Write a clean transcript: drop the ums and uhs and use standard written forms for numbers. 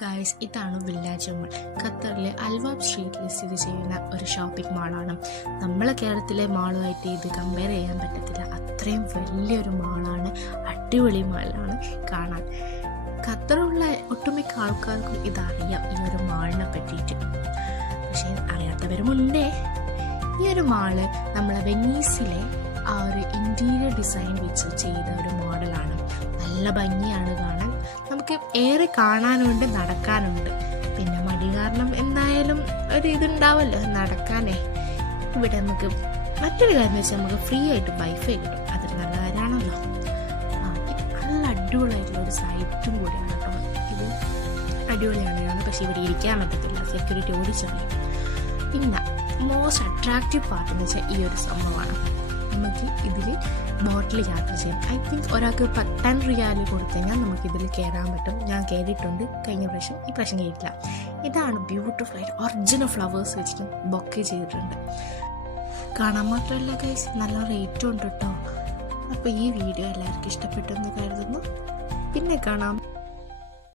Guys, ഇതാണ് വില്ലാജ് mall. ഖത്തറിലെ അൽവാബ് സ്ട്രീറ്റിൽ സ്ഥിതി ചെയ്യുന്ന ഒരു ഷോപ്പിംഗ് മാളാണ്. നമ്മളെ കേരളത്തിലെ മാളുമായിട്ട് ഇത് കമ്പയർ ചെയ്യാൻ പറ്റത്തില്ല. അത്രയും വലിയൊരു മാളാണ്, അടിപൊളി മാളാണ് കാണാൻ. ഖത്തറിലുള്ള ഒട്ടുമിക്ക ആൾക്കാർക്കും ഇതറിയാം, ഈ ഒരു മാളിനെ പറ്റിയിട്ട്. പക്ഷേ അറിയാത്തവരുമുണ്ടേ. ഈ ഒരു മാള് നമ്മളെ വെനീസിലെ ആ ഒരു ഇൻറ്റീരിയർ ഡിസൈൻ വെച്ച് ചെയ്ത ഒരു മോഡലാണ്. നല്ല ഭംഗിയാണ് കാണാൻ. നമുക്ക് ഏറെ കാണാനുണ്ട്, നടക്കാനുണ്ട്. പിന്നെ മടി കാരണം എന്തായാലും ഒരു ഇതുണ്ടാവല്ലോ നടക്കാനേ. ഇവിടെ നമുക്ക് മറ്റൊരു കാര്യം വെച്ചാൽ നമുക്ക് ഫ്രീ ആയിട്ട് വൈഫൈ കിട്ടും. അതൊരു നല്ല കാര്യമാണല്ലോ. നല്ല അടിപൊളിയായിട്ടുള്ള ഒരു സൈറ്റും കൂടിയാണ് കേട്ടോ. ഇത് അടിപൊളിയാണ്, പക്ഷെ ഇവിടെ ഇരിക്കാൻ പറ്റത്തില്ല, സെക്യൂരിറ്റി ഓടിച്ചറിയും. പിന്നെ മോസ്റ്റ് അട്രാക്റ്റീവ് പാർട്ട് എന്ന് വെച്ചാൽ ഈ ഒരു സംഭവമാണ്. നമുക്ക് ഇതിൽ ബോട്ടിൽ യാത്ര ചെയ്യാം. ഐ തിങ്ക് ഒരാൾക്ക് 10 റിയാൽ കൊടുത്തു കഴിഞ്ഞാൽ നമുക്കിതിൽ കയറാൻ പറ്റും. ഞാൻ കയറിയിട്ടുണ്ട് കഴിഞ്ഞ പ്രാവശ്യം, ഈ പ്രാവശ്യം കയറിയില്ല. ഇതാണ് ബ്യൂട്ടിഫുൾ ആയിട്ട് ഒറിജിനൽ ഫ്ലവേഴ്സ് വെച്ചിട്ട് ബൊക്കെ ചെയ്തിട്ടുണ്ട്. കാണാൻ മാത്രമല്ല ഗൈസ്, നല്ല റേറ്റും ഉണ്ട് കേട്ടോ. അപ്പോൾ ഈ വീഡിയോ എല്ലാവർക്കും ഇഷ്ടപ്പെട്ടെന്ന് കരുതുന്നു. പിന്നെ കാണാം.